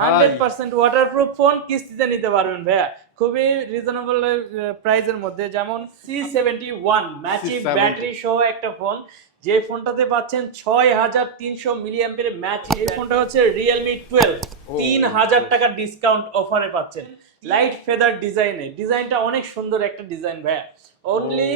Hundred percent waterproof phone কিস্তিতে নিতে পারবেন ভাইয়া। খুবই রিজনেবল প্রাইসের মধ্যে। যেমন C seventy one massive battery সহ একটা ফোন যে ফোনটাতে পাচ্ছেন ছয় হাজার তিনশো মিলিয়াম্পের ম্যাচ এই ফোনটা হচ্ছে রিয়েলমি টুয়েলভ তিন হাজার টাকা ডিসকাউন্ট অফারে পাচ্ছেন। লাইট ফেদার ডিজাইনে ডিজাইনটা অনেক সুন্দর একটা ডিজাইন ভাইয়া। অনলি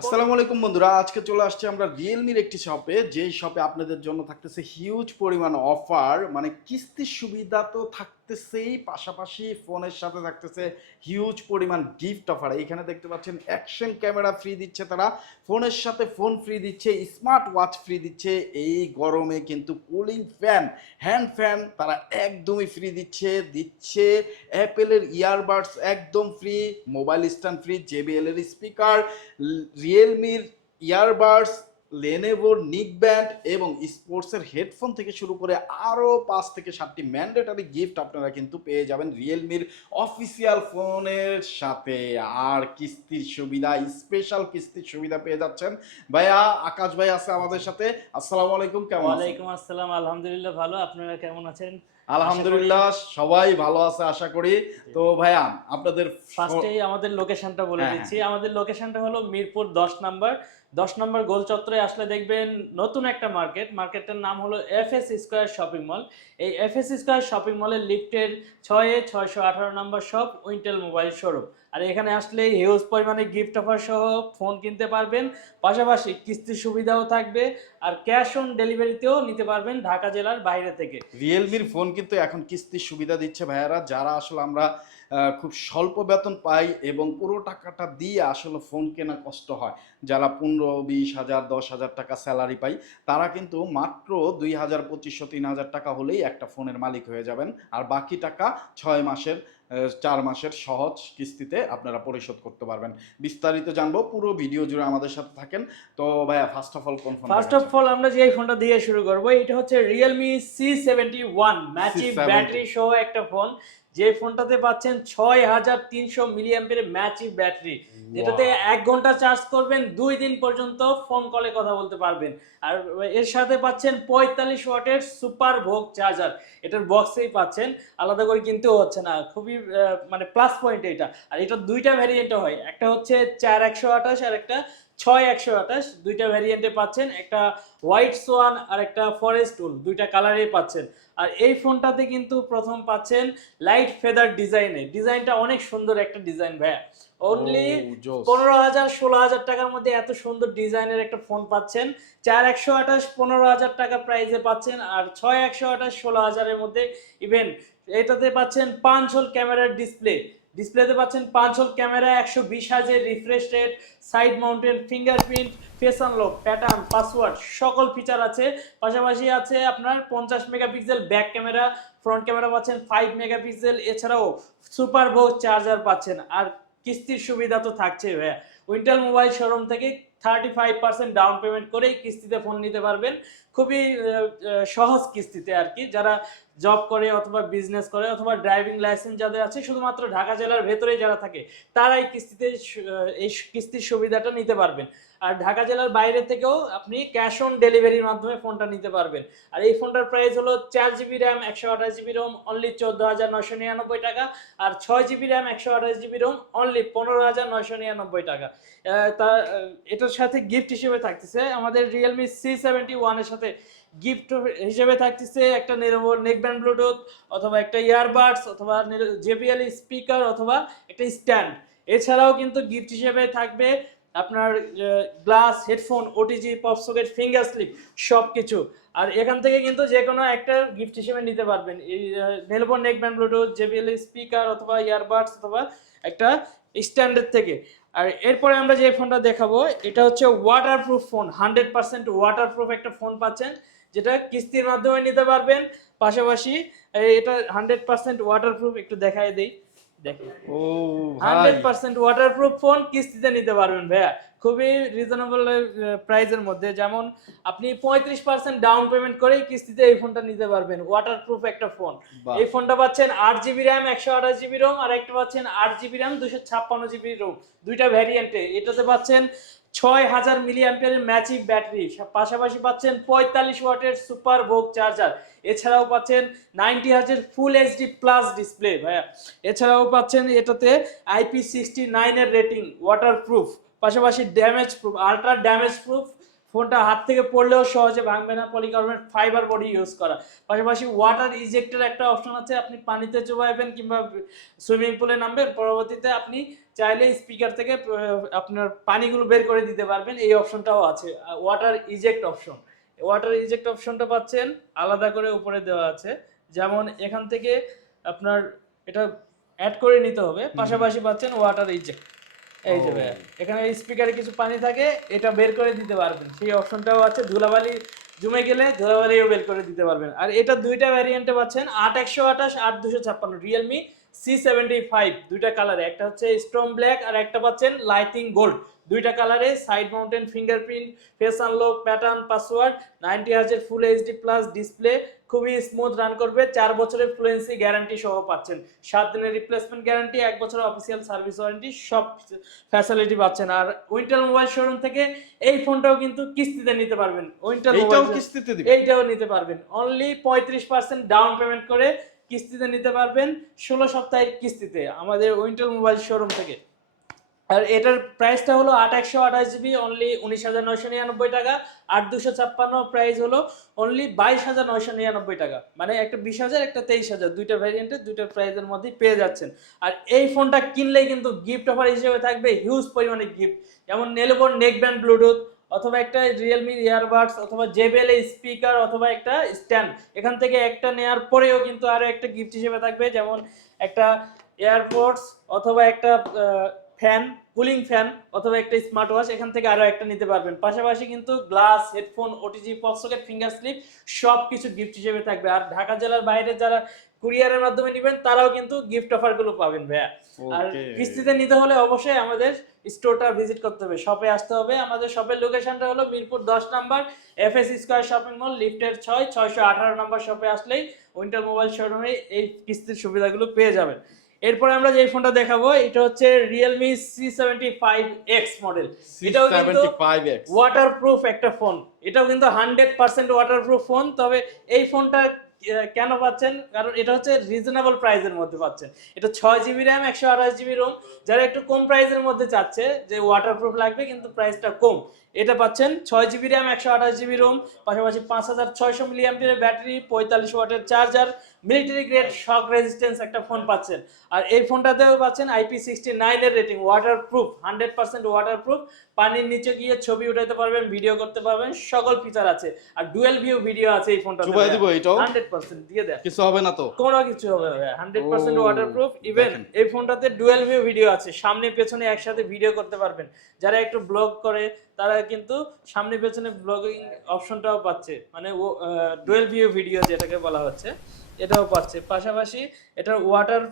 আসসালামু আলাইকুম বন্ধুরা। আজকে চলে আসছে আমরা রিয়েলমির একটি শপে যেই শপে আপনাদের জন্য থাকতেছে হিউজ পরিমাণ অফার মানে কিস্তির সুবিধা তো থাকতেছেই পাশাপাশি ফোনের সাথে থাকতেছে হিউজ পরিমাণ গিফট অফার এইখানে দেখতে পাচ্ছেন অ্যাকশন ক্যামেরা ফ্রি দিচ্ছে তারা। ফোনের সাথে ফোন ফ্রি দিচ্ছে স্মার্ট ওয়াচ ফ্রি দিচ্ছে। এই গরমে কিন্তু কুলিং ফ্যান হ্যান্ড ফ্যান তারা একদমই ফ্রি দিচ্ছে। দিচ্ছে অ্যাপেলের ইয়ারবাডস একদম free mobile stand free JBL এর স্পিকার রিয়েলমির ইয়ারবাডস লেনেভোর নিক ব্যান্ড এবং স্পোর্টসের হেডফোন থেকে শুরু করে আরও পাঁচ থেকে সাতটি ম্যান্ডেটারি গিফট আপনারা কিন্তু পেয়ে যাবেন রিয়েলমির অফিসিয়াল ফোনের সাথে। আর কিস্তির সুবিধা স্পেশাল কিস্তির সুবিধা পেয়ে যাচ্ছেন। ভাইয়া আকাশ ভাই আছে আমাদের সাথে। আসসালামু আলাইকুম কেমন? ওয়ালাইকুম আসসালাম আলহামদুলিল্লাহ ভালো। আপনারা কেমন আছেন? আলহামদুলিল্লাহ সবাই ভালো আছে আশা করি। তো ভাইয়া আপনাদের ফার্স্টেই আমাদের লোকেশনটা বলে হ্যাঁ, দিচ্ছি। আমাদের লোকেশনটা হলো মিরপুর দশ নাম্বার দশ নম্বর গোল চত্বরে আসলে দেখবেন নতুন একটা মার্কেট। মার্কেটটার নাম হলো F S square shopping mall. এই এফ এস স্কোয়ার শপিং মলের লিফটের ছয়ে ছয়শো আঠারো নম্বর শপ, উইন্টেল মোবাইল শোরুম। আর এখানে আসলে হিউজ পরিমাণে গিফট অফার সহ ফোন কিনতে পারবেন। পাশাপাশি কিস্তির সুবিধাও থাকবে। আর ক্যাশ অন ডেলিভারিতেও নিতে পারবেন ঢাকা জেলার বাইরে থেকে। রিয়েলমির ফোন কিন্তু এখন কিস্তির সুবিধা দিচ্ছে ভাইয়ারা। যারা আসলে আমরা খুব স্বল্প বেতন পাই এবং পুরো টাকাটা দিয়ে আসলে ফোন কেনা কষ্ট হয়। যারা পনেরো বিশ হাজার দশ হাজার টাকা স্যালারি পাই তারা কিন্তু মাত্র দুই হাজার পঁচিশশো তিন হাজার টাকা হলেই একটা ফোনের মালিক হয়ে যাবেন। আর বাকি টাকা ছয় মাসের চার মাসের সহজ কিস্তিতে আপনারা পরিশোধ করতে পারবেন। বিস্তারিত জানব পুরো ভিডিও জুড়ে আমাদের সাথে থাকেন। তো ভাইয়া ফার্স্ট অফ অল কোন ফোন ফার্স্ট অফ অল আমরা যে এই ফোনটা দিয়ে শুরু করব এটা হচ্ছে Realme C seventy one massive battery সহ একটা ফোন যে ফোনটাতে পাচ্ছেন ছয় হাজার তিনশো মিলিয়াম্পের ম্যাচিভ ব্যাটারি। যেটাতে এক ঘণ্টা চার্জ করবেন দুই দিন পর্যন্ত ফোন কলে কথা বলতে পারবেন। আর এর সাথে পাচ্ছেন পঁয়তাল্লিশ ওয়াটের সুপার ভোগ চার্জার। এটার বক্সেই পাচ্ছেন আলাদা করে কিনতেও হচ্ছে না। খুবই মানে প্লাস পয়েন্ট এটা। আর এটা দুইটা ভ্যারিয়েন্টে হয়। একটা হচ্ছে চার একশো আঠাশ আর একটা ছয় একশো আঠাশ দুইটা ভ্যারিয়েন্টে পাচ্ছেন একটা হোয়াইট সোয়ান আর একটা ফরেস্ট উল দুইটা কালারেই পাচ্ছেন। আর এই ফোনটাতে কিন্তু প্রথম পাচ্ছেন লাইট ফেদার ডিজাইনে ডিজাইনটা অনেক সুন্দর একটা ডিজাইন ভাইয়া। অনলি পনেরো হাজার ষোলো হাজার টাকার মধ্যে এত সুন্দর ডিজাইনের একটা ফোন পাচ্ছেন। চার একশো আঠাশ পনেরো হাজার টাকা প্রাইসে পাচ্ছেন। আর ছয় একশো আঠাশ ষোলো হাজারের মধ্যে ইভেন এটাতে পাচ্ছেন পাঁচ হোল ক্যামেরার ডিসপ্লে ডিসপ্লেতে পাচ্ছেন পাঁচ হোল ক্যামেরা, একশো বিশ হাজার refresh rate side mountain fingerprint face unlock pattern password সকল ফিচার আছে। পাশাপাশি আছে আপনার পঞ্চাশ megapixel back camera front camera পাচ্ছেন ফাইভ মেগাপিক্সেল। এছাড়াও সুপার বো চার্জার পাচ্ছেন। আর কিস্তির সুবিধা তো থাকছে ভাইয়া। উইন্টেল মোবাইল শোরুম থেকে thirty five percent down payment করেই কিস্তিতে ফোন নিতে পারবেন। খুবই সহজ কিস্তিতে আর কি। যারা জব করে অথবা বিজনেস করে অথবা ড্রাইভিং লাইসেন্স যাদের আছে, শুধুমাত্র ঢাকা জেলার ভেতরেই যারা থাকে, তারাই কিস্তিতে এই কিস্তির সুবিধাটা নিতে পারবেন। আর ঢাকা জেলার বাইরে থেকেও আপনি ক্যাশ অন ডেলিভারির মাধ্যমে ফোনটা নিতে পারবেন। আর এই ফোনটার প্রাইস হলো চার জিবি র্যাম একশো আঠাশ জিবি রোম অনলি চোদ্দ হাজার নশো নিরানব্বই টাকা। আর ছয় জিবি র্যাম একশো আঠাশ জিবি রোম অনলি পনেরো হাজার নশো নিরানব্বই টাকা। তা এটার সাথে গিফট হিসেবে থাকতেছে আমাদের রিয়েলমি সি সেভেন্টি ওয়ানের সাথে গিফট হিসেবে থাকতেছে একটা নেক ব্যান্ড ব্লুটুথ অথবা একটা ইয়ারবাডস অথবা জেবিএল স্পিকার অথবা একটা স্ট্যান্ড এছাড়াও কিন্তু গিফট হিসেবে থাকবে আপনার glass, headphone OTG pop socket, finger sleeve সব কিছু আর এখান থেকে কিন্তু যে কোনো একটা গিফট হিসেবে নিতে পারবেন। এই নেলবো neck band bluetooth JBL speaker অথবা ইয়ারবাডস অথবা একটা স্ট্যান্ডের থেকে। আর এরপরে আমরা যে ফোনটা দেখাবো, এটা হচ্ছে waterproof phone hundred percent waterproof একটা ফোন পাচ্ছেন, যেটা কিস্তির মাধ্যমে নিতে পারবেন। পাশাপাশি এটা হান্ড্রেড পার্সেন্ট ওয়াটারপ্রুফ একটু দেখাই দিই। দেখেন। ও ভাই। হান্ড্রেড পার্সেন্ট ওয়াটারপ্রুফ ফোন কিস্তিতে নিতে পারবেন ভাইয়া। খুবই রিজনেবল প্রাইসের মধ্যে। যেমন আপনি পঁয়ত্রিশ পার্সেন্ট ডাউন পেমেন্ট করেই কিস্তিতে এই ফোনটা নিতে পারবেন ওয়াটারপ্রুফ একটা ফোন এই ফোনটা পাচ্ছেন আট জিবি র্যাম একশো আঠাশ জিবি রোম আর একটা পাচ্ছেন দুইটা ভ্যারিয়েন্টে এটাতে পাচ্ছেন ছয় হাজার মিলি অ্যাম্পিয়ারের ব্যাটারি। পাশাপাশি পাচ্ছেন পঁয়তাল্লিশ ওয়াটের সুপার ভোগ চার্জার। এছাড়াও পাচ্ছেন নাইনটি হাজার ফুল এইচডি প্লাস ডিসপ্লে, ভাইয়া। এছাড়াও পাচ্ছেন এটাতে আইপি সিক্সটি নাইনের রেটিং ওয়াটার প্রুফ পাশাপাশি damage proof ultra damage proof ফোনটা হাত থেকে পড়লেও সহজে ভাঙবে না পলিকার্বনেট ফাইবার বডি ইউজ করা। পাশাপাশি ওয়াটার ইজেক্টের একটা অপশন আছে, আপনি পানিতে চুবাইবেন কিংবা সুইমিং পুলে নামবেন, পরবর্তীতে আপনি চাইলে স্পিকার থেকে আপনার পানিগুলো বের করে দিতে পারবেন। এই অপশনটাও আছে। Water eject option water eject অপশনটা পাচ্ছেন আলাদা করে উপরে দেওয়া আছে। যেমন এখান থেকে আপনার এটা অ্যাড করে নিতে হবে। পাশাপাশি পাচ্ছেন ওয়াটার ইজেক্ট এই যে। ভাইয়া এখানে স্পিকারে কিছু পানি থাকে এটা বের করে দিতে পারবেন। সেই অপশনটাও আছে। ধুলাবালি জমে গেলে ধুলাবালিও বের করে দিতে পারবেন। আর এটা দুইটা ভ্যারিয়েন্টে পাচ্ছেন আট একশো আঠাশ আট দুশো ছাপ্পান্ন রিয়েলমি সি সেভেন্টি ফাইভ দুইটা কালারে একটা হচ্ছে স্টোন ব্ল্যাক আর একটা পাচ্ছেন লাইটিং গোল্ড দুইটা কালারে side mounted fingerprint face unlock pattern password ninety হাজার ফুল এইচডি প্লাস ডিসপ্লে খুবই স্মুথ রান করবে চার বছরের ফ্লুয়েন্সি গ্যারান্টি সহ পাচ্ছেন। সাত দিনের রিপ্লেসমেন্ট গ্যারান্টি এক বছরের অফিসিয়াল সার্ভিস ওয়ারেন্টি সব ফ্যাসিলিটি পাচ্ছেন। আর উইন্টার মোবাইল শোরুম থেকে এই ফোনটাও কিন্তু কিস্তিতে নিতে পারবেন। উইন্টার মোবাইল কিস্তিতে এইটাও নিতে পারবেন। অনলি পঁয়ত্রিশ পার্সেন্ট ডাউন পেমেন্ট করে কিস্তিতে নিতে পারবেন ষোলো সপ্তাহের কিস্তিতে আমাদের উইন্টার মোবাইল শোরুম থেকে। আর এটার প্রাইসটা হলো আট একশো আঠাশ জিবি অনলি উনিশ হাজার নয়শো নিরানব্বই টাকা। আট দুশো ছাপ্পান্ন প্রাইস হলো অনলি বাইশ হাজার নয়শো নিরানব্বই টাকা। মানে একটা বিশ হাজার, একটা তেইশ হাজার, দুইটা ভ্যারিয়েন্টে দুইটা প্রাইসের মধ্যেই পেয়ে যাচ্ছেন। আর এই ফোনটা কিনলেই কিন্তু গিফট অফার হিসেবে থাকবে হিউজ পরিমাণে গিফট যেমন নেলবোর নেক ব্যান্ড ব্লুটুথ অথবা একটা রিয়েলমি ইয়ারবাডস অথবা জেবেল স্পিকার অথবা একটা স্ট্যান্ড এখান থেকে একটা নেওয়ার পরেও কিন্তু আরও একটা গিফট হিসেবে থাকবে, যেমন একটা এয়ারপোর্টস অথবা একটা ফ্যান কুলিং ফ্যান অথবা একটা স্মার্ট ওয়াচ এখান থেকে আরও একটা নিতে পারবেন। পাশাপাশি কিন্তু glass headphone OTG popsocket finger slip সব কিছু গিফট হিসেবে থাকবে। আর ঢাকা জেলার বাইরে যারা কুরিয়ারের মাধ্যমে নেবেন তারাও কিন্তু গিফট অফারগুলো পাবেন ভাইয়া। আর কিস্তিতে নিতে হলে অবশ্যই আমাদের স্টোরটা ভিজিট করতে হবে। শপে আসতে হবে। আমাদের শপের লোকেশনটা হলো মিরপুর দশ number F S square shopping mall লিফটের ছয় ছয়শো আঠারো নাম্বার শপে আসলেই উইন্টার মোবাইল শোরুমে এই কিস্তির সুবিধাগুলো পেয়ে যাবেন। এরপরে আমরা যে ফোনটা দেখাবো এটা হচ্ছে Realme C seventy five X model এটাও কিন্তু C75X ওয়াটারপ্রুফ একটা ফোন এটাও কিন্তু হান্ড্রেড পার্সেন্ট ওয়াটারপ্রুফ ফোন তবে এই ফোনটা কেন পাচ্ছেন? কারণ এটা হচ্ছে রিজনেবল প্রাইসের মধ্যে পাচ্ছেন। এটা ছয় জিবি র্যাম একশো আঠাশ জিবি রোম যারা একটু কম প্রাইসের মধ্যে চাচ্ছে, যে ওয়াটারপ্রুফ লাগবে, কিন্তু প্রাইসটা কম, এটা পাচ্ছেন ছয় জিবি র্যাম একশো আঠাশ জিবি রোম পাশাপাশি পাঁচ হাজার ছয়শো মিলিয়াম ব্যাটারি পঁয়তাল্লিশ ওয়াটের charger military grade shock resistance একটা ফোন পাচ্ছেন। আর এই ফোনটাতেও পাচ্ছেন আইপি সিক্সটি নাইনের rating water proof hundred percent water proof পানির নিচে গিয়ে ছবি উঠাতে পারবেন ভিডিও করতে পারবেন সকল ফিচার আছে। আর ডুয়েল ভিউ ভিডিও আছে এই চুবাই দিব এটাও হান্ড্রেড পার্সেন্ট দিয়ে দেয় কিছু হবে না তো? কোনো কিছু হবে না hundred percent water proof even এই ফোনটাতে ডুয়েল ভিউ ভিডিও আছে। সামনে পেছনে একসাথে ভিডিও করতে পারবেন। যারা একটু ব্লগ করে তারা কিন্তু সামনে পেছনে ব্লগিং অপশনটাও পাচ্ছে। মানে ও ডুয়েল ভিউ ভিডিও যেটাকে বলা হচ্ছে। এটাও পাচ্ছে। পাশাপাশি এটার ওয়াটার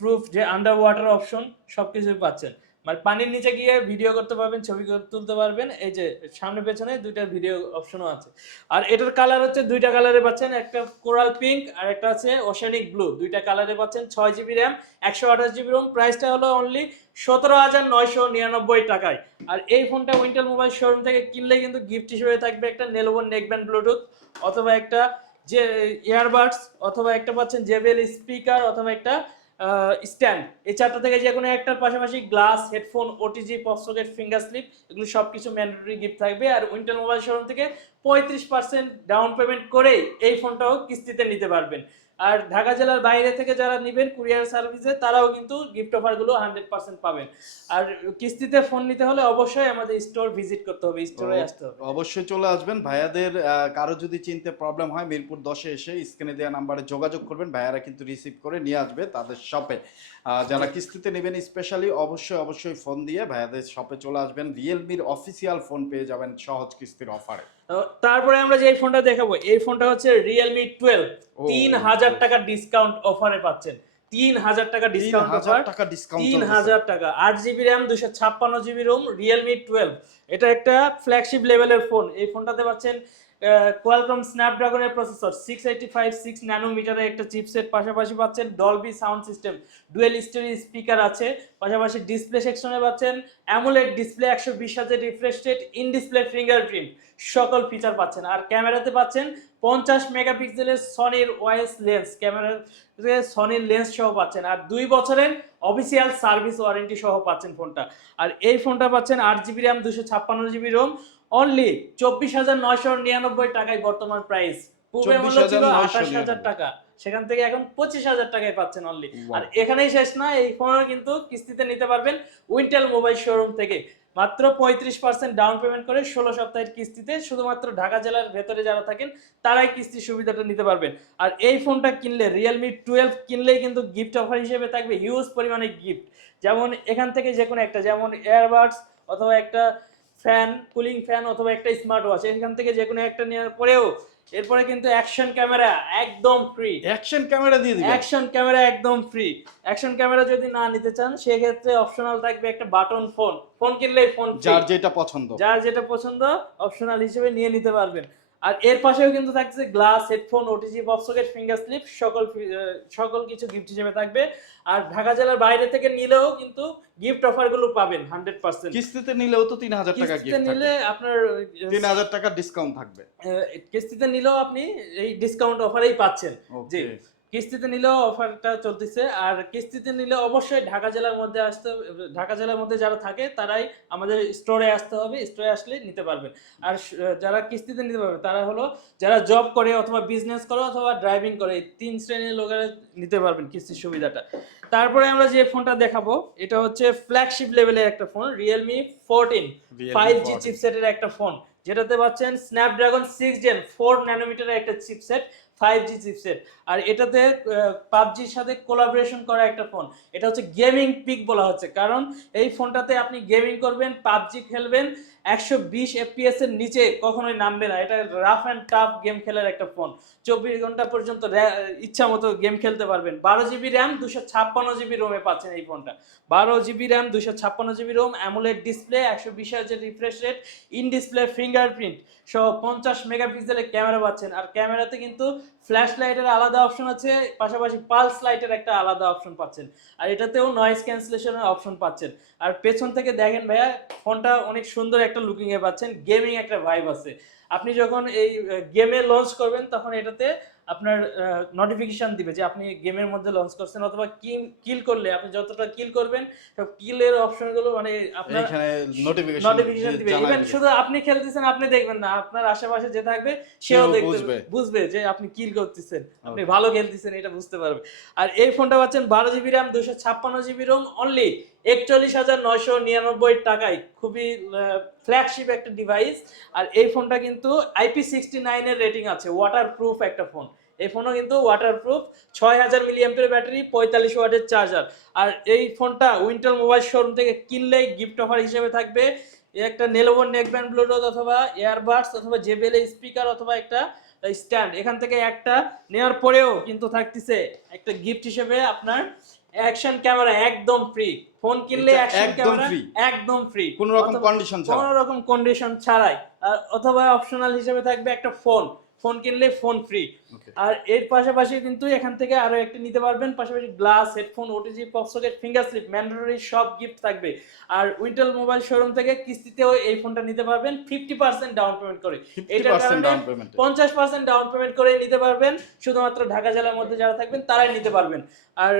প্রুফ যে আন্ডার ওয়াটার অপশন সব কিছুই পাচ্ছেন। মানে পানির নিচে গিয়ে ভিডিও করতে পারবেন, ছবি তুলতে পারবেন, এই যে সামনে পেছনে দুইটা ভিডিও অপশনও আছে। আর এটার কালার হচ্ছে দুইটা কালারে পাচ্ছেন, একটা কোরাল পিঙ্ক আর একটা আছে ওশানিক ব্লু দুইটা কালারে পাচ্ছেন ছয় জিবি র্যাম একশো আঠাশ জিবি রোম প্রাইসটা হলো অনলি সতেরো হাজার নয়শো নিরানব্বই টাকায়। আর এই ফোনটা উইন্টার মোবাইল শোরুম থেকে কিনলে কিন্তু গিফট হিসেবে থাকবে একটা নেলোভন নেকব্যান্ড ব্লুটুথ অথবা একটা যে ইয়ারবাডস অথবা একটা পাচ্ছেন জেবেল স্পিকার অথবা একটা স্ট্যান্ড এই চারটা থেকে যে কোনো একটার পাশাপাশি glass headphone OTG pop socket finger slip এগুলো সব কিছু ম্যান্ডেটরি গিফট থাকবে। আর উইন্টার মোবাইল শোরুম থেকে পঁয়ত্রিশ পার্সেন্ট ডাউন পেমেন্ট করেই এই ফোনটাও কিস্তিতে নিতে পারবেন। আর ঢাকা জেলার বাইরে থেকে যারা নেবেন কুরিয়ার সার্ভিসে তারাও কিন্তু গিফট অফারগুলো হান্ড্রেড পার্সেন্ট পাবেন। আর কিস্তিতে ফোন নিতে হলে অবশ্যই আমাদের স্টোর ভিজিট করতে হবে স্টোরে আসতে হবে। অবশ্যই চলে আসবেন। ভাইয়াদের কারও যদি চিনতে প্রবলেম হয় মিরপুর দশে এসে স্ক্রিনে দেওয়া নাম্বারে যোগাযোগ করবেন। ভাইয়ারা কিন্তু রিসিভ করে নিয়ে আসবে তাদের শপে যারা কিস্তিতে নেবেন স্পেশালি অবশ্যই অবশ্যই ফোন দিয়ে ভাইয়াদের শপে চলে আসবেন। রিয়েলমির অফিসিয়াল ফোন পেয়ে যাবেন সহজ কিস্তির অফারে তারপরে আমরা যে ফোনটা দেখাবো এই ফোনটা হচ্ছে রিয়েলমি টুয়েলভ তিন হাজার টাকা ডিসকাউন্ট অফারে পাচ্ছেন। তিন হাজার টাকা ডিসকাউন্ট অফার টাকা ডিসকাউন্ট তিন হাজার টাকা। আট জিবি র্যাম দুশো ছাপ্পান্ন জিবি রোম রিয়েলমি টুয়েলভ এটা একটা ফ্ল্যাগশিপ লেভেলের ফোন এই ফোনটাতে পাচ্ছেন Qualcomm স্ন্যাপড্রাগনের processor six eighty five six ন্যানোমিটারের একটা চিপসেট পাশাপাশি পাচ্ছেন Dolby sound system dual stereo speaker আছে, পাশাপাশি ডিসপ্লে সেকশনে পাচ্ছেন অ্যামোলেড ডিসপ্লে একশো বিশ হাজার refresh rate in display fingerprint সকল ফিচার পাচ্ছেন। আর ক্যামেরাতে পাচ্ছেন পঞ্চাশ মেগাপিক্সেলের সনির ওয়াইস লেন্স ক্যামেরাতে সনির লেন্স সহ পাচ্ছেন। আর দুই বছরের অফিসিয়াল সার্ভিস ওয়ারেন্টি সহ পাচ্ছেন ফোনটা। আর এই ফোনটা পাচ্ছেন আট জিবি র্যাম দুশো ছাপ্পান্ন জিবি রোম অনলি চব্বিশ হাজার নয়শো নিরানব্বই টাকায় বর্তমান প্রাইস পূর্বে মূল্য ছিল আঠাশ হাজার টাকা। সেখান থেকে এখন পঁচিশ হাজার টাকায় পাচ্ছেন অনলি আর এখানেই শেষ না এই ফোনও কিন্তু কিস্তিতে নিতে পারবেন উইন্টেল মোবাইল শোরুম থেকে। মাত্র পঁয়ত্রিশ পার্সেন্ট ডাউন পেমেন্ট করে ষোলো সপ্তাহের কিস্তিতে শুধুমাত্র ঢাকা জেলার ভেতরে যারা থাকেন তারাই কিস্তির সুবিধাটা নিতে পারবেন। আর এই ফোনটা কিনলে রিয়েলমি টুয়েলভ কিনলেই কিন্তু গিফট অফার হিসেবে থাকবে হিউজ পরিমাণে গিফট যেমন এখান থেকে যে কোনো একটা যেমন এয়ারবাডস অথবা একটা ফ্যান কুলিং ফ্যান অথবা একটা স্মার্ট ওয়াচ এখান থেকে যে কোনো একটা নেওয়ার পরেও এরপরে কিন্তু অ্যাকশন ক্যামেরা একদম ফ্রি অ্যাকশন ক্যামেরা দিয়ে দিবেন। অ্যাকশন ক্যামেরা একদম ফ্রি অ্যাকশন ক্যামেরা যদি না নিতে চান সেক্ষেত্রে অপশনাল থাকবে একটা বাটন ফোন ফোন কিনলেই ফোন যার যেটা পছন্দ। যার যেটা পছন্দ অপশনাল হিসেবে নিয়ে নিতে পারবেন। আর এর পাশেও কিন্তু থাকছে glass headphone OTG box socket finger slip সকল সকল কিছু গিফট হিসেবে থাকবে। আর ঢাকা জেলার বাইরে থেকে নিলেও কিন্তু গিফট অফারগুলো পাবেন হান্ড্রেড পার্সেন্ট কিস্তিতে নিলেও তো তিন হাজার টাকা কিস্তিতে নিলে আপনার তিন হাজার টাকা ডিসকাউন্ট থাকবে। কিস্তিতে নিলেও আপনি এই ডিসকাউন্ট অফারই পাচ্ছেন। জি। কিস্তিতে নিলেও অফারটা চলতেছে। আর কিস্তিতে নিলে অবশ্যই ঢাকা জেলার মধ্যে আসতে ঢাকা জেলার মধ্যে যারা থাকে তারাই আমাদের স্টোরে আসতে হবে স্টোরে আসলে নিতে পারবেন। আর যারা কিস্তিতে নিতে পারবে তারা হলো যারা জব করে অথবা বিজনেস করে অথবা ড্রাইভিং করে তিন শ্রেণির লোকেরা নিতে পারবেন কিস্তির সুবিধাটা। তারপরে আমরা যে ফোনটা দেখাবো এটা হচ্ছে ফ্ল্যাগশিপ লেভেলের একটা phone Realme fourteen five G 14 চিপসেটের একটা ফোন যেটাতে পাচ্ছেন স্ন্যাপড্রাগন সিক্স জেন ফোর ন্যানোমিটারের একটা চিপসেট ফাইভ জি চিপসেট আর এটাতে পাবজির সাথে কোলাবরেশন করা একটা ফোন এটা হচ্ছে গেমিং পিক বলা হচ্ছে। কারণ এই ফোনটাতে আপনি গেমিং করবেন, পাবজি খেলবেন একশো বিশ এফপিএস এর নিচে কখনোই নামবে না। এটা রাফ অ্যান্ড টাফ গেম খেলার একটা ফোন চব্বিশ ঘণ্টা পর্যন্ত র্যা- ইচ্ছা মতো গেম খেলতে পারবেন। বারো জিবি র্যাম দুশো ছাপ্পান্ন জিবি রোমে পাচ্ছেন এই ফোনটা বারো জিবি র্যাম দুশো ছাপ্পান্ন জিবি রোম অ্যামোলেড ডিসপ্লে একশো বিশ refresh rate in display fingerprint সহ পঞ্চাশ মেগাপিক্সেলের ক্যামেরা পাচ্ছেন। আর ক্যামেরাতে কিন্তু ফ্ল্যাশ লাইটের আলাদা অপশন আছে, পাশাপাশি পালস লাইটের একটা আলাদা অপশন পাচ্ছেন। আর এটাতেও নয়েজ ক্যান্সেলেশনের অপশন পাচ্ছেন। আর পেছন থেকে দেখেন ভাইয়া ফোনটা অনেক সুন্দর একটা লুকিং এ পাচ্ছেন গেমিং একটা ভাইব আছে। আপনি যখন এই গেমে লঞ্চ করবেন তখন এটাতে আপনার নোটিফিকেশন দিবে যে আপনি গেমের মধ্যে লঞ্চ করছেন অথবা কিল করলে আপনি যতটা কিল করবেন সব কিলের অপশনগুলো মানে আপনার নোটিফিকেশন দিবে। ইভেন শুধু আপনি খেলতেছেন আপনি দেখবেন না আপনার আশেপাশে যে থাকবে সেও দেখবে বুঝবে। বুঝবে যে আপনি কিল করতেছেন। আপনি ভালো খেলতেছেন এটা বুঝতে পারবে। আর এই ফোনটা পাচ্ছেন বারো জিবি র্যাম দুশো ছাপ্পান্ন জিবি রোম অনলি একচল্লিশ হাজার নয়শো নিরানব্বই টাকায়, খুবই ফ্ল্যাগশিপ একটা ডিভাইস আর এই ফোনটা কিন্তু আইপি সিক্সটি নাইনের রেটিং আছে ওয়াটার প্রুফ একটা ফোন এই ফোনও কিন্তু ওয়াটার প্রুফ ছয় হাজার মিলিয়াম্পের ব্যাটারি পঁয়তাল্লিশ ওয়াটের চার্জার আর এই ফোনটা উইন্টার মোবাইল শোরুম থেকে কিনলেই গিফট অফার হিসেবে থাকবে। একটা নেলোভোর নেকব্যান্ড ব্লুটুথ অথবা এয়ারবাডস অথবা জেবেলে স্পিকার অথবা একটা স্ট্যান্ড এখান থেকে একটা নেওয়ার পরেও কিন্তু থাকতেছে একটা গিফট হিসেবে আপনার অ্যাকশন ক্যামেরা একদম ফ্রি ফোন কিনলে অ্যাকশন ক্যামেরা একদম ফ্রি কোনো রকম কন্ডিশন ছাড়া। কোনো রকম কন্ডিশন ছাড়াই। অথবা অপশনাল হিসেবে থাকবে একটা ফোন ফোন কিনলে ফোন ফ্রি। আর এর পাশাপাশি কিন্তু এখান থেকে আরও একটা নিতে পারবেন পাশাপাশি glass headphone OTG pop socket finger slip mandatory সব গিফট থাকবে। আর উইন্টেল মোবাইল শোরুম থেকে কিস্তিতেও এই ফোনটা নিতে পারবেন ফিফটি পার্সেন্ট ডাউন পেমেন্ট করে। এটার কারণে পঞ্চাশ পার্সেন্ট ডাউন পেমেন্ট করে নিতে পারবেন শুধুমাত্র ঢাকা জেলার মধ্যে যারা থাকবেন তারাই নিতে পারবেন। আর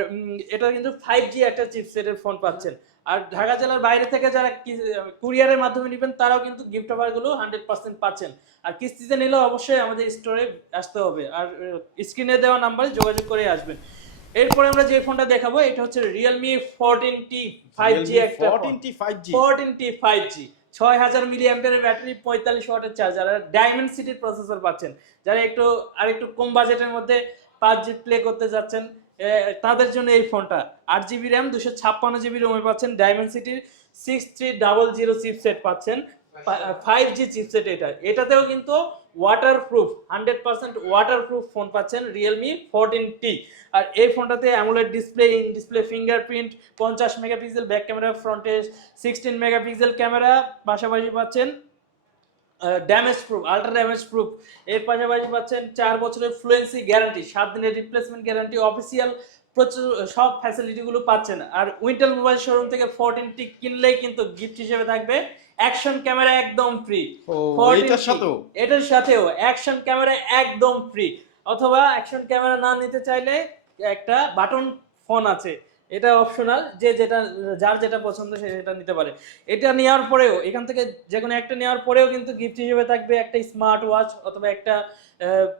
এটা কিন্তু ফাইভ জি একটা চিপসেটের ফোন পাচ্ছেন। আর ঢাকা জেলার বাইরে থেকে যারা কুরিয়ারের মাধ্যমে নেবেন তারাও কিন্তু গিফট অফারগুলো হান্ড্রেড পার্সেন্ট পাচ্ছেন। আর কিস্তিতে নিলেও অবশ্যই আমাদের স্টোরে আসতে হবে। আর স্ক্রিনে দেওয়া নাম্বারে যোগাযোগ করে আসবেন। এরপরে আমরা যে ফোনটা দেখাবো এটা হচ্ছে Realme fourteen T five G একটা phone. 14T 5G fourteen T five G ছয় হাজার মিলি অ্যাম্পিয়ারের ব্যাটারি পঁয়তাল্লিশ ওয়াটের চার্জার আর ডায়মন্ড সিটির প্রসেসর পাচ্ছেন। যারা একটু আর একটু কম বাজেটের মধ্যে পাঁচ জি প্লে করতে যাচ্ছেন তাদের জন্য এই ফোনটা। আট জিবি র্যাম দুশো ছাপ্পান্ন জিবি রোমে পাচ্ছেন। ডায়মন্ড সিটির six three double zero chipset পাচ্ছেন। ফাইভ জি চিপসেট এটা। এটাতেও কিন্তু water proof hundred percent water proof phone পাচ্ছেন রিয়েলমি ফোরটিন টি আর এই ফোনটাতে AMOLED display in display fingerprint পঞ্চাশ মেগাপিক্সেল ব্যাক ক্যামেরা ফ্রন্টে সিক্সটিন মেগাপিক্সেল ক্যামেরা পাশাপাশি পাচ্ছেন damage proof ultra damage proof এর পাশাপাশি পাচ্ছেন চার বছরের ফ্লুয়েন্সি গ্যারান্টি সাত দিনের রিপ্লেসমেন্ট গ্যারান্টি অফিসিয়াল প্রচুর সব ফ্যাসিলিটিগুলো পাচ্ছেন। আর উইন্টার মোবাইল শোরুম থেকে ফোরটিনটি কিনলেই কিন্তু গিফট হিসেবে থাকবে অ্যাকশন ক্যামেরা একদম ফ্রি ও 14 এইটার সাথেও? এটার সাথেও অ্যাকশন ক্যামেরা একদম ফ্রি অথবা অ্যাকশন ক্যামেরা না নিতে চাইলে একটা বাটন ফোন আছে। এটা অপশনাল যে যেটা, যার যেটা পছন্দ সে সেটা নিতে পারে। এটা নেওয়ার পরেও, এখান থেকে যে কোনো একটা নেওয়ার পরেও কিন্তু গিফট হিসেবে থাকবে একটা স্মার্ট ওয়াচ অথবা একটা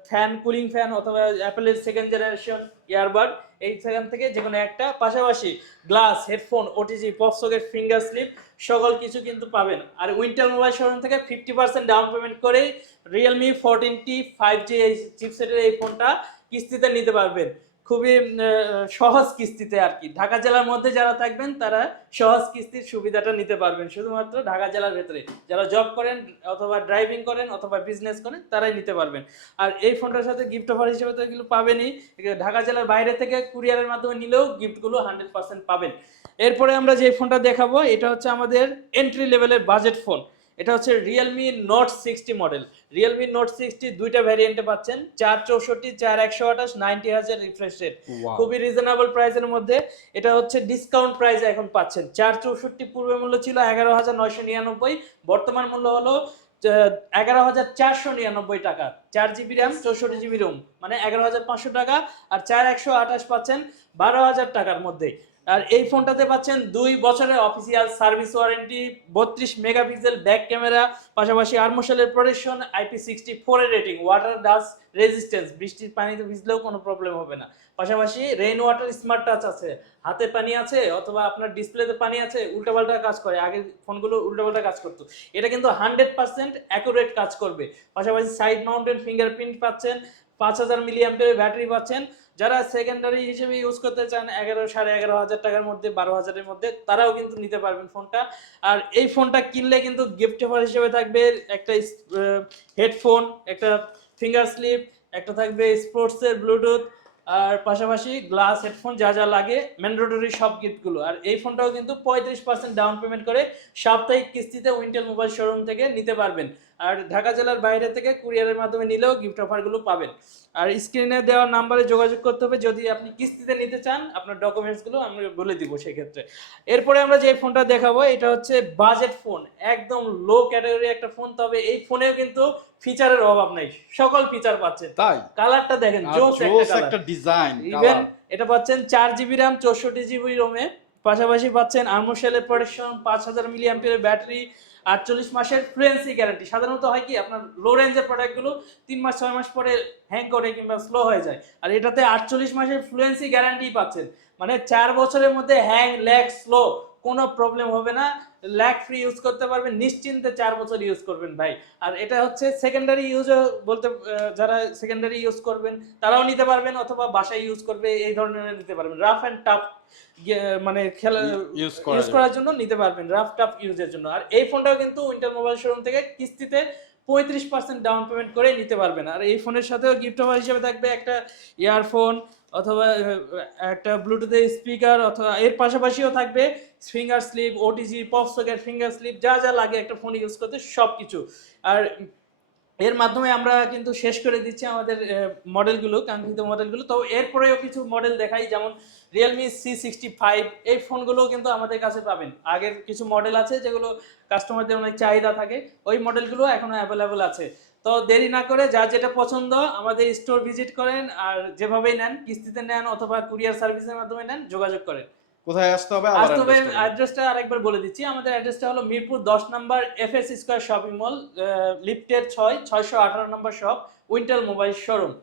ফ্যান কুলিং ফ্যান অথবা অ্যাপেলের সেকেন্ড জেনারেশন ইয়ারবাড এই সেখান থেকে যে কোনো একটা। পাশাপাশি glass headphone OTG pop socket finger slip সকল কিছু কিন্তু পাবেন। আর উইন্টার মোবাইল শোরুম থেকে ফিফটি পার্সেন্ট ডাউন পেমেন্ট করে Realme fourteen T five G এই চিপসেটের এই ফোনটা কিস্তিতে নিতে পারবেন। খুবই সহজ কিস্তিতে আর কি। ঢাকা জেলার মধ্যে যারা থাকবেন, তারা সহজ কিস্তির সুবিধাটা নিতে পারবেন। শুধুমাত্র ঢাকা জেলার ভেতরে। যারা জব করেন অথবা ড্রাইভিং করেন অথবা বিজনেস করেন, তারাই নিতে পারবেন। আর এই ফোনটার সাথে গিফট অফার হিসেবে তো এগুলো পাবেনই। ঢাকা জেলার বাইরে থেকে কুরিয়ারের মাধ্যমে নিলেও গিফটগুলো হান্ড্রেড পার্সেন্ট পাবেন। এরপরে আমরা যে ফোনটা দেখাবো, এটা হচ্ছে আমাদের এন্ট্রি লেভেলের বাজেট ফোন এটা হচ্ছে Realme note sixty model Realme note sixty দুইটা ভ্যারিয়েন্টে পাচ্ছেন। চার চৌষট্টি চার একশো আঠাশ নাইনটি হাজার রিফ্রেশ রেট খুবই রিজনেবল প্রাইসের মধ্যে। এটা হচ্ছে ডিসকাউন্ট প্রাইস এখন পাচ্ছেন। চার চৌষট্টি পূর্বে মূল্য ছিল এগারো হাজার নয়শো নিরানব্বই। বর্তমান মূল্য হলো এগারো হাজার চারশো নিরানব্বই টাকা। চার জিবি র্যাম চৌষট্টি জিবি রোম মানে এগারো হাজার পাঁচশো টাকা। আর চার একশো আঠাশ পাচ্ছেন বারো হাজার টাকার মধ্যে। আর এই ফোনটাতে পাচ্ছেন দুই বছরের অফিসিয়াল সার্ভিস ওয়ারেন্টি বত্রিশ মেগাপিক্সেল ব্যাক ক্যামেরা পাশাপাশি আর্মোশালের প্রোটেকশন আইপি সিক্সটি ফোরের রেটিং ওয়াটার ডাস্ট রেজিস্ট্যান্স বৃষ্টির পানিতে ভিজলেও কোনো প্রবলেম হবে না। পাশাপাশি রেইন ওয়াটার স্মার্ট টাচ আছে। হাতে পানি আছে অথবা আপনার ডিসপ্লেতে পানি আছে, উল্টাপাল্টা কাজ করে। আগের ফোনগুলো উল্টাপাল্টা কাজ করতো। এটা কিন্তু হান্ড্রেড পার্সেন্ট অ্যাকুরেট কাজ করবে। পাশাপাশি সাইড মাউন্টেন ফিঙ্গারপ্রিন্ট পাচ্ছেন, পাঁচ হাজার মিলি ব্যাটারি পাচ্ছেন যারা সেকেন্ডারি হিসেবে ইউজ করতে চান এগারো, সাড়ে এগারো হাজার টাকার মধ্যে, বারো হাজারের মধ্যে, তারাও কিন্তু নিতে পারবেন ফোনটা আর এই ফোনটা কিনলে কিন্তু গিফট অফার হিসেবে থাকবে একটা হেডফোন একটা ফিঙ্গার স্লিপ একটা থাকবে স্পোর্টসের ব্লুটুথ আর পাশাপাশি গ্লাস হেডফোন যা যা লাগে ম্যান্ডেটরি সব গিফটগুলো আর এই ফোনটাও কিন্তু পঁয়ত্রিশ পার্সেন্ট ডাউন পেমেন্ট করে সাপ্তাহিক কিস্তিতে উইন্টেল মোবাইল শোরুম থেকে নিতে পারবেন। আর ঢাকা জেলার বাইরে থেকে কুরিয়ারের মাধ্যমে নিলেও গিফট অফারগুলো পাবেন। আর স্ক্রিনে দেওয়া নাম্বারে যোগাযোগ করতে হবে। যদি আপনি কিস্তিতে নিতে চান আপনার ডকুমেন্টসগুলো আমি বলে দিব সেক্ষেত্রে। এরপরে আমরা যে ফোনটা দেখাবো এটা হচ্ছে বাজেট ফোন একদম লো ক্যাটাগরি একটা ফোন তবে এই ফোনেও কিন্তু ফিচারের অভাব নাই। সকল ফিচার পাচ্ছেন। তাই? কালারটা দেখেন জোস একটা ডিজাইন ইভেন এটা পাচ্ছেন চার জিবি র্যাম চৌষট্টি জিবি রোমে পাশাপাশি পাচ্ছেন আর্মোশেলের প্রোটেকশন পাঁচ হাজার মিলি ব্যাটারি আটচল্লিশ মাসের ফ্লুয়েন্সি গ্যারান্টি সাধারণত হয় কি, আপনার লো রেঞ্জের প্রোডাক্টগুলো তিন মাস, ছয় মাস পরে হ্যাং করে কিংবা স্লো হয়ে যায়। আর এটাতে আটচল্লিশ মাসের ফ্লুয়েন্সি গ্যারান্টি পাচ্ছেন। মানে চার বছরের মধ্যে হ্যাং ল্যাগ স্লো কোনো প্রবলেম হবে না। ল্যাগ ফ্রি ইউজ করতে পারবেন নিশ্চিন্তে চার বছর ইউজ করবেন ভাই। আর এটা হচ্ছে সেকেন্ডারি ইউজ বলতে যারা সেকেন্ডারি ইউজ করবেন তারাও নিতে পারবেন অথবা বাসায় ইউজ করবে এই ধরনের নিতে পারবেন। রাফ অ্যান্ড টাফ মানে খেলা ইউজ করার জন্য। নিতে পারবেন রাফ টাফ ইউজের জন্য। আর এই ফোনটাও কিন্তু উইন্টার মোবাইল শোরুম থেকে কিস্তিতে পঁয়ত্রিশ পার্সেন্ট ডাউন পেমেন্ট করে নিতে পারবেন। আর এই ফোনের সাথেও গিফট অফার হিসেবে থাকবে একটা ইয়ারফোন অথবা একটা ব্লুটুথের স্পিকার অথবা এর পাশাপাশিও থাকবে finger slip OTG pop socket finger slip যা যা লাগে একটা ফোন ইউজ করতে সব কিছু আর এর মাধ্যমে আমরা কিন্তু শেষ করে দিচ্ছি আমাদের মডেলগুলো কাঙ্ক্ষিত মডেলগুলো তো এরপরেও কিছু মডেল দেখাই, যেমন রিয়েলমি সি সিক্সটি ফাইভ এই ফোনগুলো কিন্তু আমাদের কাছে পাবেন। আগের কিছু মডেল আছে যেগুলো কাস্টমারদের অনেক চাহিদা থাকে। ওই মডেলগুলো এখনও অ্যাভেলেবল আছে। তো দেরি না করে যা যেটা পছন্দ আমাদের স্টোর ভিজিট করেন আর যেভাবেই নেন কিস্তিতে নেন অথবা কুরিয়ার সার্ভিসের মাধ্যমে নেন যোগাযোগ করেন। কোথায় আসতে হবে? আসতে হবে অ্যাড্রেসটা আরেকবার বলে দিচ্ছি। আমাদের অ্যাড্রেসটা হলো মিরপুর দশ number F S square shopping mall লিফটের ছয় ছয়শো আঠারো number shop winter mobile showroom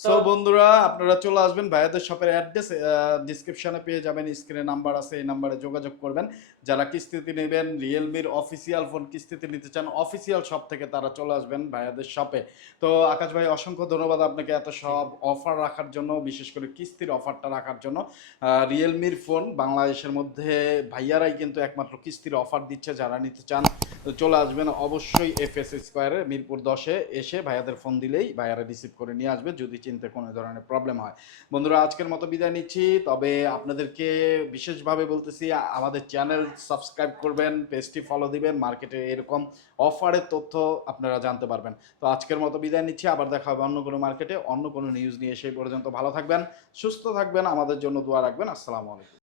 so বন্ধুরা আপনারা চলে আসবেন। ভাইয়াদের শপের অ্যাড্রেস ডিসক্রিপশনে পেয়ে যাবেন। স্ক্রিনে নাম্বার আছে এই নাম্বারে যোগাযোগ করবেন। যারা কিস্তিতে নেবেন রিয়েলমির অফিসিয়াল ফোন কিস্তিতে নিতে চান অফিসিয়াল শপ থেকে তারা চলে আসবেন ভাইয়াদের শপে তো আকাশ ভাই, অসংখ্য ধন্যবাদ আপনাকে এত সব অফার রাখার জন্য, বিশেষ করে কিস্তির অফারটা রাখার জন্য। রিয়েলমির ফোন বাংলাদেশের মধ্যে ভাইয়ারাই কিন্তু একমাত্র কিস্তির অফার দিচ্ছে, যারা নিতে চান চলে আসবেন অবশ্যই এফ এস স্কোয়ারে মিরপুর দশে এসে ভাইয়াদের ফোন দিলেই ভাইয়ারা রিসিভ করে নিয়ে আসবে, যদি চিনতে কোনো ধরনের প্রবলেম হয়। বন্ধুরা, আজকের মতো বিদায় নিচ্ছি, তবে আপনাদেরকে বিশেষভাবে বলতেছি, আমাদের চ্যানেল সাবস্ক্রাইব করবেন, পেজটি ফলো দিবেন, মার্কেটে এরকম অফারের তথ্য আপনারা জানতে পারবেন। তো আজকের মতো বিদায় নিচ্ছি, আবার দেখা হবে অন্য কোনো মার্কেটে, অন্য কোনো নিউজ নিয়ে সেই পর্যন্ত ভালো থাকবেন, সুস্থ থাকবেন, আমাদের জন্য দোয়া রাখবেন, আসসালামু আলাইকুম।